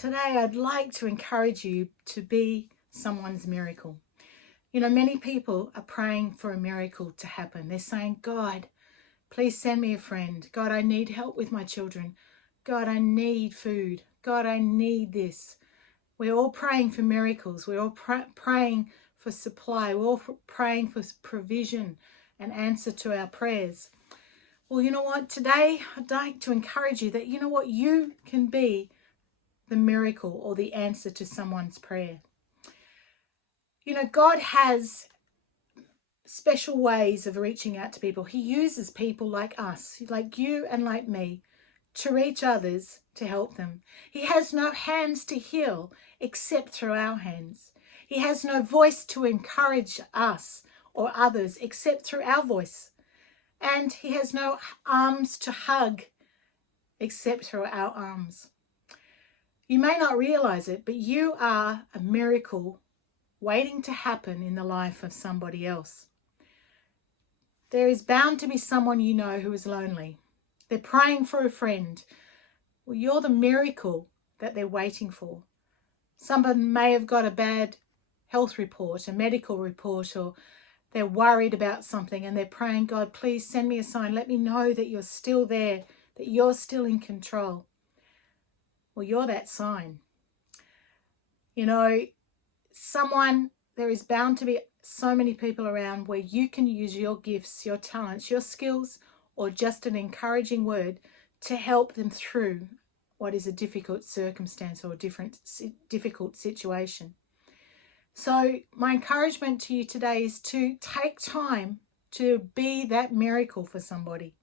Today I'd like to encourage you to be someone's miracle. You know, many people are praying for a miracle to happen. They're saying, God, please send me a friend. God, I need help with my children. God, I need food. God, I need this. We're all praying for miracles. We're all praying for supply. We're all praying for provision and answer to our prayers. Well, you know what? Today I'd like to encourage you that, you know what, you can be the miracle or the answer to someone's prayer. You know, God has special ways of reaching out to people. He uses people like us, like you and like me, to reach others, to help them. He has no hands to heal except through our hands. He has no voice to encourage us or others except through our voice. And he has no arms to hug except through our arms. You may not realize it, but you are a miracle waiting to happen in the life of somebody else. There is bound to be someone you know who is lonely. They're praying for a friend. Well, you're the miracle that they're waiting for. Someone may have got a bad health report, a medical report, or they're worried about something and they're praying, God, please send me a sign. Let me know that you're still there, that you're still in control. Well, you're that sign. You know, there is bound to be so many people around where you can use your gifts, your talents, your skills, or just an encouraging word to help them through what is a difficult circumstance or a difficult situation. So my encouragement to you today is to take time to be that miracle for somebody.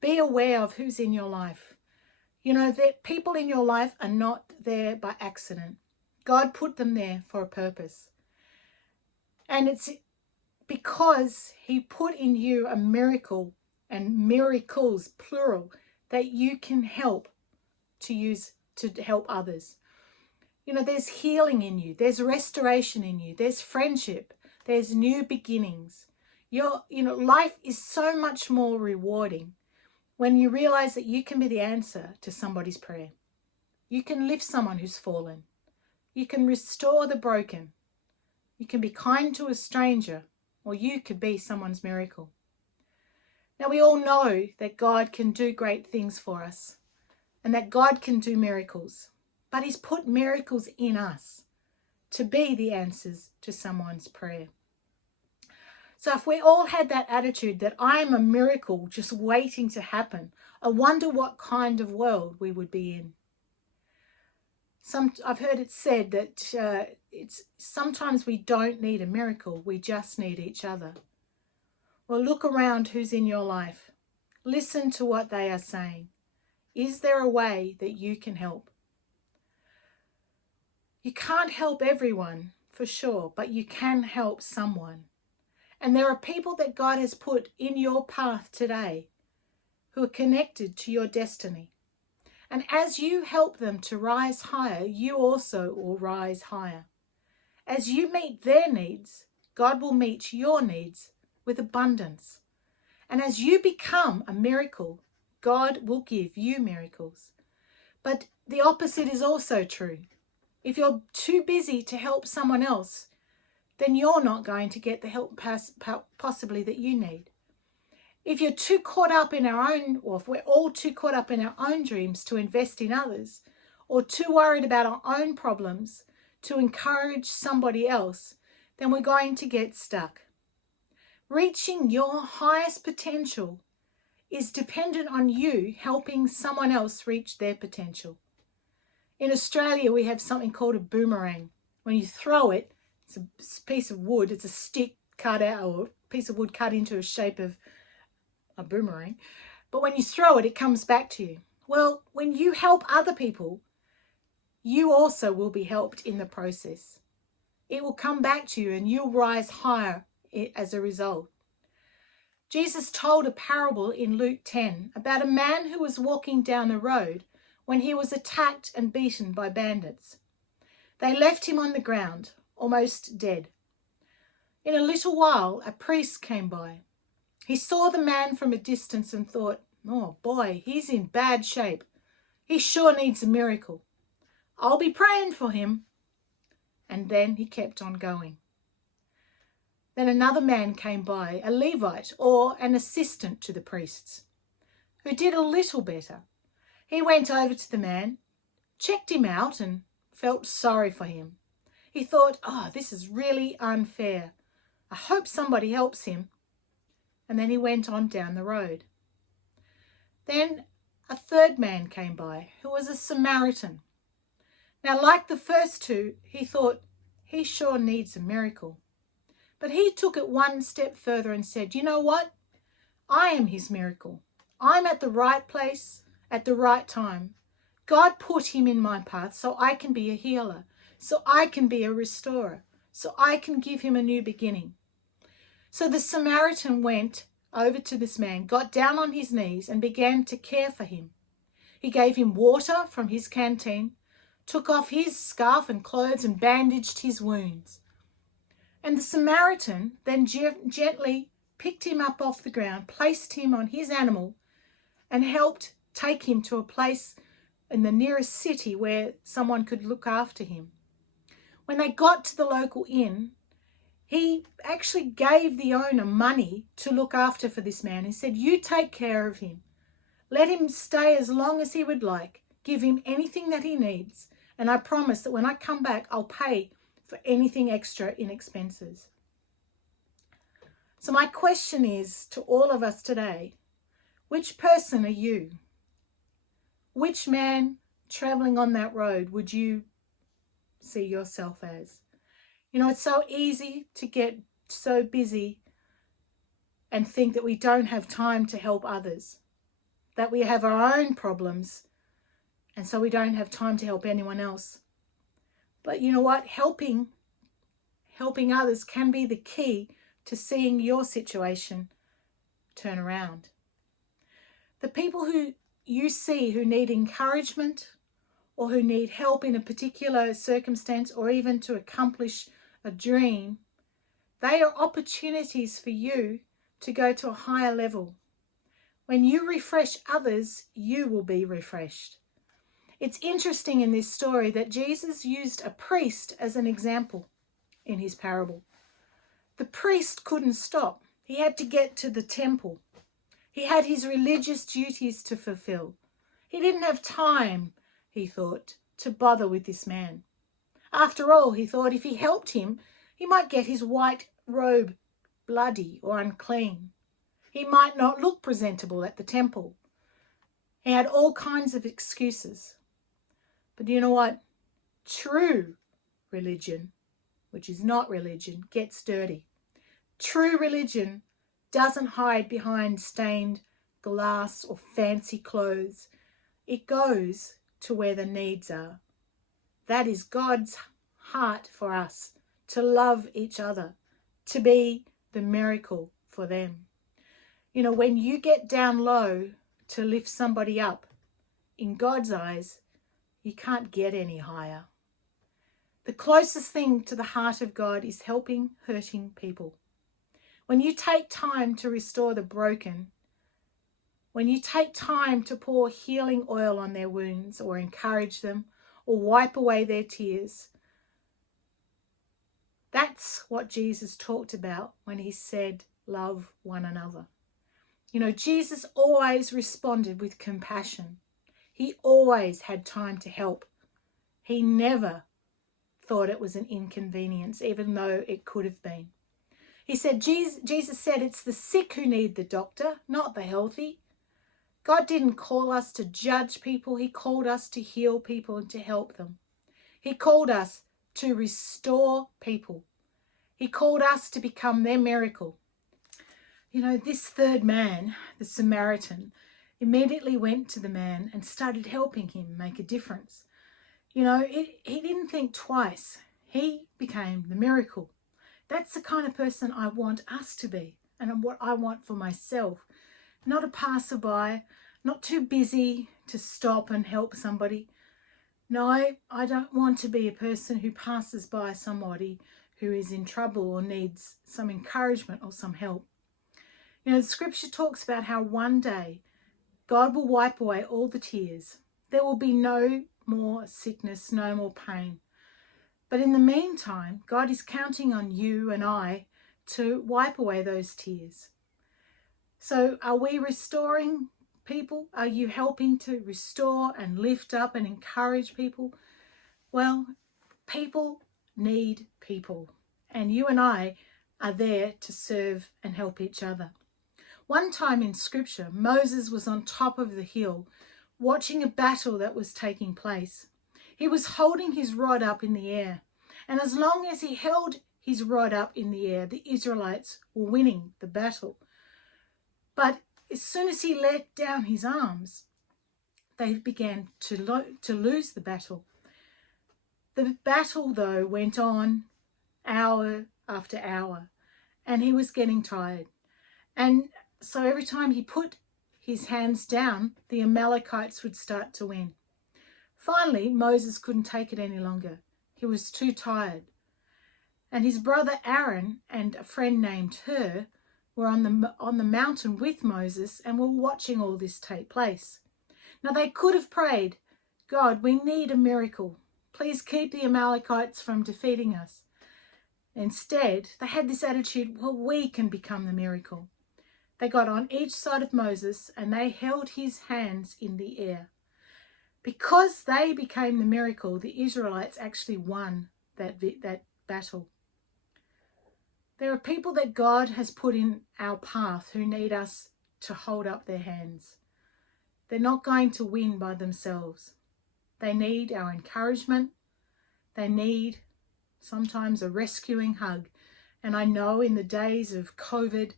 Be aware of who's in your life. You know, that people in your life are not there by accident. God put them there for a purpose. And it's because he put in you a miracle, and miracles, plural, that you can help to use to help others. You know, there's healing in you. There's restoration in you. There's friendship. There's new beginnings. Life is so much more rewarding when you realize that you can be the answer to somebody's prayer. You can lift someone who's fallen. You can restore the broken. You can be kind to a stranger, or you could be someone's miracle. Now, we all know that God can do great things for us and that God can do miracles, but he's put miracles in us to be the answers to someone's prayer. So if we all had that attitude that I am a miracle just waiting to happen, I wonder what kind of world we would be in. I've heard it said that sometimes we don't need a miracle, we just need each other. Well, look around who's in your life. Listen to what they are saying. Is there a way that you can help? You can't help everyone, for sure, but you can help someone. And there are people that God has put in your path today who are connected to your destiny. And as you help them to rise higher, you also will rise higher. As you meet their needs, God will meet your needs with abundance. And as you become a miracle, God will give you miracles. But the opposite is also true. If you're too busy to help someone else, then you're not going to get the help possibly that you need. If you're too caught up in or if we're all too caught up in our own dreams to invest in others, or too worried about our own problems to encourage somebody else, then we're going to get stuck. Reaching your highest potential is dependent on you helping someone else reach their potential. In Australia, we have something called a boomerang. When you throw it, it's a piece of wood, it's a stick cut out, or a piece of wood cut into a shape of a boomerang. But when you throw it, it comes back to you. Well, when you help other people, you also will be helped in the process. It will come back to you and you'll rise higher as a result. Jesus told a parable in Luke 10 about a man who was walking down the road when he was attacked and beaten by bandits. They left him on the ground, almost dead. In a little while, a priest came by. He saw the man from a distance and thought, oh boy, he's in bad shape. He sure needs a miracle. I'll be praying for him. And then he kept on going. Then another man came by, a Levite or an assistant to the priests, who did a little better. He went over to the man, checked him out, and felt sorry for him. He thought, oh, this is really unfair. I hope somebody helps him. And then he went on down the road. Then a third man came by, who was a Samaritan. Now, like the first two, he thought, he sure needs a miracle. But he took it one step further and said, you know what? I am his miracle. I'm at the right place at the right time. God put him in my path so I can be a healer, so I can be a restorer, so I can give him a new beginning. So the Samaritan went over to this man, got down on his knees and began to care for him. He gave him water from his canteen, took off his scarf and clothes and bandaged his wounds. And the Samaritan then gently picked him up off the ground, placed him on his animal, and helped take him to a place in the nearest city where someone could look after him. When they got to the local inn, he actually gave the owner money to look after for this man. He said, you take care of him. Let him stay as long as he would like. Give him anything that he needs. And I promise that when I come back, I'll pay for anything extra in expenses. So my question is to all of us today, which person are you? Which man traveling on that road would you see yourself as? You know, it's so easy to get so busy and think that we don't have time to help others, that we have our own problems, and so we don't have time to help anyone else. But you know what? Helping others can be the key to seeing your situation turn around. The people who you see who need encouragement or who need help in a particular circumstance or even to accomplish a dream, they are opportunities for you to go to a higher level. When you refresh others, you will be refreshed. It's interesting in this story that Jesus used a priest as an example in his parable. The priest couldn't stop. He had to get to the temple. He had his religious duties to fulfill. He didn't have time, he thought, to bother with this man. After all, he thought if he helped him, he might get his white robe bloody or unclean. He might not look presentable at the temple. He had all kinds of excuses. But you know what? True religion, which is not religion, gets dirty. True religion doesn't hide behind stained glass or fancy clothes. It goes to where the needs are. That is God's heart for us, to love each other, to be the miracle for them. You know, when you get down low to lift somebody up, in God's eyes, you can't get any higher. The closest thing to the heart of God is helping hurting people. When you take time to restore the broken, when you take time to pour healing oil on their wounds or encourage them or wipe away their tears, that's what Jesus talked about when he said, love one another. You know, Jesus always responded with compassion. He always had time to help. He never thought it was an inconvenience, even though it could have been. He said, Jesus said, it's the sick who need the doctor, not the healthy. God didn't call us to judge people. He called us to heal people and to help them. He called us to restore people. He called us to become their miracle. You know, this third man, the Samaritan, immediately went to the man and started helping him make a difference. You know, he didn't think twice. He became the miracle. That's the kind of person I want us to be and what I want for myself. Not a passerby, not too busy to stop and help somebody. No, I don't want to be a person who passes by somebody who is in trouble or needs some encouragement or some help. You know, the scripture talks about how one day God will wipe away all the tears. There will be no more sickness, no more pain. But in the meantime, God is counting on you and I to wipe away those tears. So are we restoring people? Are you helping to restore and lift up and encourage people? Well, people need people, and you and I are there to serve and help each other. One time in Scripture, Moses was on top of the hill watching a battle that was taking place. He was holding his rod up in the air, and as long as he held his rod up in the air, the Israelites were winning the battle. But as soon as he let down his arms, they began to lose the battle. The battle, though, went on hour after hour, and he was getting tired. And so every time he put his hands down, the Amalekites would start to win. Finally, Moses couldn't take it any longer. He was too tired. And his brother Aaron and a friend named Hur were on the mountain with Moses and were watching all this take place. Now they could have prayed, God, we need a miracle. Please keep the Amalekites from defeating us. Instead, they had this attitude, well, we can become the miracle. They got on each side of Moses and they held his hands in the air. Because they became the miracle, the Israelites actually won that battle. There are people that God has put in our path who need us to hold up their hands. They're not going to win by themselves. They need our encouragement. They need sometimes a rescuing hug. And I know in the days of COVID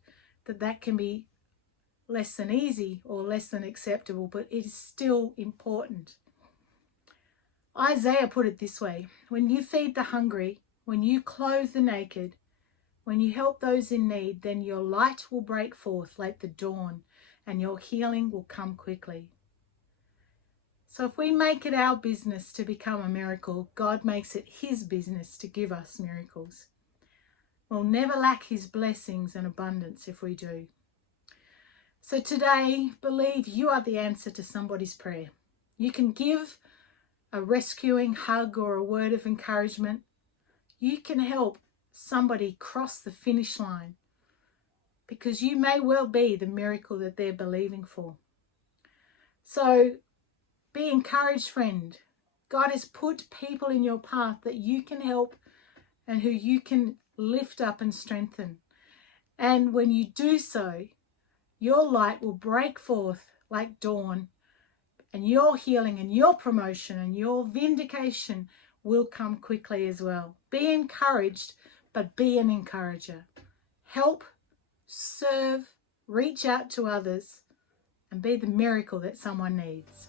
that can be less than easy or less than acceptable, but it is still important. Isaiah put it this way, when you feed the hungry, when you clothe the naked, when you help those in need, then your light will break forth like the dawn and your healing will come quickly. So if we make it our business to become a miracle, God makes it his business to give us miracles. We'll never lack his blessings and abundance if we do. So today, believe you are the answer to somebody's prayer. You can give a rescuing hug or a word of encouragement. You can help somebody cross the finish line because you may well be the miracle that they're believing for. So be encouraged, friend. God has put people in your path that you can help and who you can lift up and strengthen. And when you do so, your light will break forth like dawn, and your healing and your promotion and your vindication will come quickly as well. Be encouraged, but be an encourager. Help, serve, reach out to others, and be the miracle that someone needs.